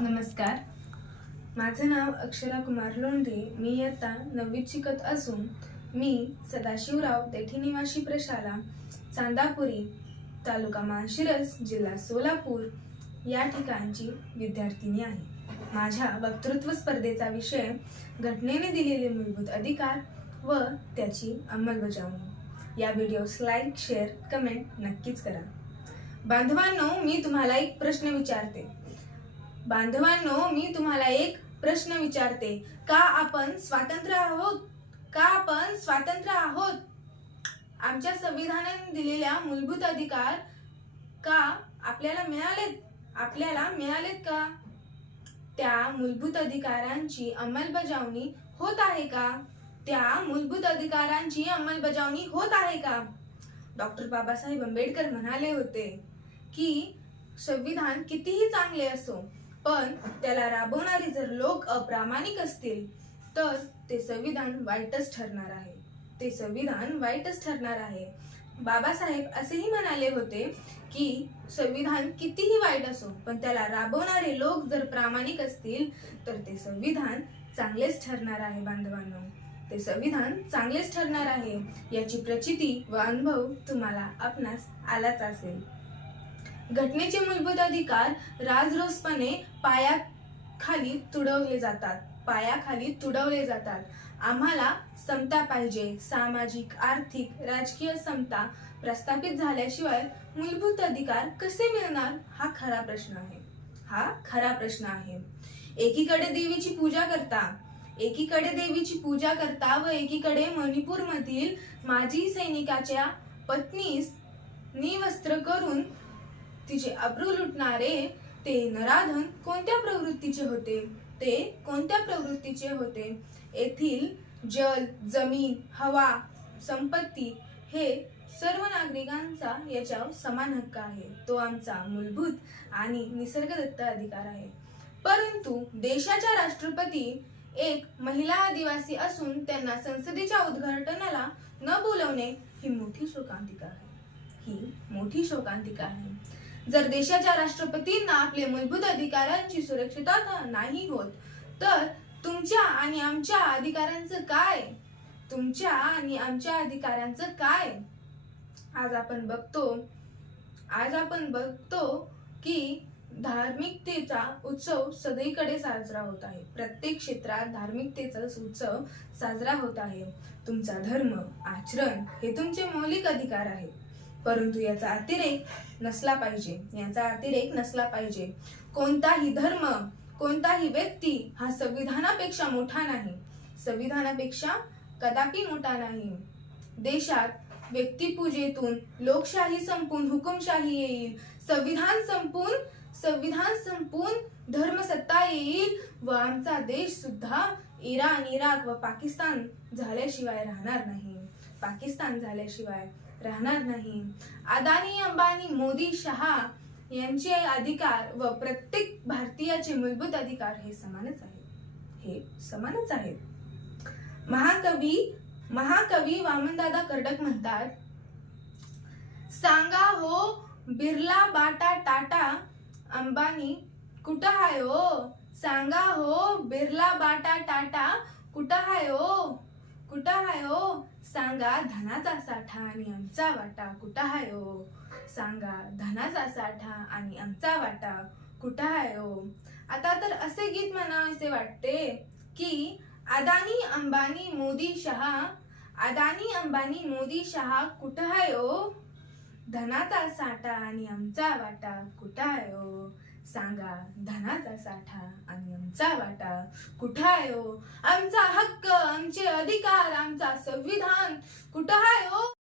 नमस्कार. माझं नाव अक्षरा कुमार लोंढे. मी इयत्ता नववीत शिकत असून मी सदाशिवराव देठी निवासी प्रशाला चांदापुरी तालुका माळशिरस जिल्हा सोलापूर या ठिकाणची विद्यार्थिनी आहे. माझ्या वक्तृत्व स्पर्धेचा विषय घटनेने दिलेले मूलभूत अधिकार व त्याची अंमलबजावणी. या व्हिडिओस लाईक शेअर कमेंट नक्कीच करा. बांधवांनो मी तुम्हाला एक प्रश्न विचारते. बांधवांनो मी तुम्हाला एक प्रश्न विचारते. का आपण स्वातंत्र्य आहोत? का आपण स्वातंत्र्य आहोत? आमच्या संविधानाने दिलेल्या मूलभूत अधिकार का आपल्याला मिळालेत? आपल्याला मिळालेत का? त्या मूलभूत अधिकारांची अंमलबजावणी होत आहे का? त्या मूलभूत अधिकारांची अंमलबजावणी होत आहे का? डॉक्टर बाबासाहेब आंबेडकर म्हणाले होते की संविधान कितीही चांगले असो पण त्याला राबवणारे जर लोक अप्रामाणिक असतील तर ते संविधान वाईटच ठरणार आहे. ते संविधान वाईटच ठरणार आहे. बाबासाहेब असेही म्हणाले होते की संविधान कितीही वाईट असो पण त्याला राबवणारे लोक जर प्रामाणिक असतील तर ते संविधान चांगलेच ठरणार आहे बांधवांनो. ते संविधान चांगलेच ठरणार आहे याची प्रचिती व अनुभव तुम्हाला आपणास आलाच असेल. घटनेचे मूलभूत अधिकार राजरोसपणे पायाखाली तुडवले जातात. पायाखाली तुडवले जातात. आम्हाला समता पाहिजे. सामाजिक आर्थिक राजकीय समता प्रस्थापित झाल्याशिवाय मूलभूत अधिकार कसे मिळणार? हा खरा प्रश्न आहे. हा खरा प्रश्न आहे. एकीकडे देवीची पूजा करता एकीकडे देवीची पूजा करता व एकीकडे मणिपूरमधील माजी सैनिकाच्या पत्नीस निवस्त्र करून तिचे अब्रू लुटणारे ते नराधन कोणत्या प्रवृत्तीचे होते? ते कोणत्या प्रवृत्तीचे होते? येथील जल जमीन हवा संपत्ती हे सर्व नागरिकांचा याच्यावर समान हक्क आहे. तो आमचा मूलभूत आणि निसर्गदत्त अधिकार आहे. परंतु देशाच्या राष्ट्रपती एक महिला आदिवासी असून त्यांना संसदेच्या उद्घाटनाला न बोलवणे ही मोठी शोकांतिका आहे. ही मोठी शोकांतिका आहे. जर देशाच्या राष्ट्रपतींना आपले मूलभूत अधिकारांची सुरक्षितता नाही होत तर तुमच्या आणि आमच्या अधिकारांचं काय? तुमच्या आणि आमच्या अधिकारांचं काय? आज आपण बघतो आज आपण बघतो की धार्मिकतेचा उत्सव सगळीकडे साजरा होत आहे. प्रत्येक क्षेत्रात धार्मिकतेचा उत्सव साजरा होत आहे. तुमचा धर्म आचरण हे तुमचे मौलिक अधिकार आहेत. परंतु याचा अतिरेक नसला पाहिजे. याचा अतिरेक नसला पाहिजे. कोणताही धर्म कोणताही व्यक्ती हा संविधानापेक्षा मोठा नाही. संविधानापेक्षा कदापि मोठा नाही. देशात व्यक्तिपूजेतून लोकशाही संपून हुकुमशाही येईल. संविधान संपून संविधान संपून धर्मसत्ता येईल व आमचा देश सुद्धा इराण इराक व पाकिस्तान झाल्याशिवाय राहणार नाही. पाकिस्तान झाल्याशिवाय राहणार नाही. अदानी अंबानी मोदी शहा यांचे अधिकार व प्रत्येक भारतीयाचे मूलभूत अधिकार हे समानच आहेत. हे समानच आहेत. महाकवी महाकवी वामनदादा कर्डक म्हणतात सांगा हो बिर्ला बाटा टाटा अंबानी कुठं हाय हो? सांगा हो बिर्ला बाटा टाटा कुठं हाय हो? कुठं हाय हो? सांगा धनाचा साठा आणि आमचा वाटा कुठं हाय हो? सांगा धनाचा साठा आणि आमचा वाटा कुठं आहे हो? आता तर असे गीत म्हणावेसे वाटते की अदानी अंबानी मोदी शहा अदानी अंबानी मोदी शहा कुठं आहे हो? धनाचा साठा आणि आमचा वाटा कुठं आहे हो? सांगा धनाचा साठा आणि आमचा वाटा कुठं आहे हो? आमचा हक्क आमचे अधिकार संविधान कुठं आहे हो?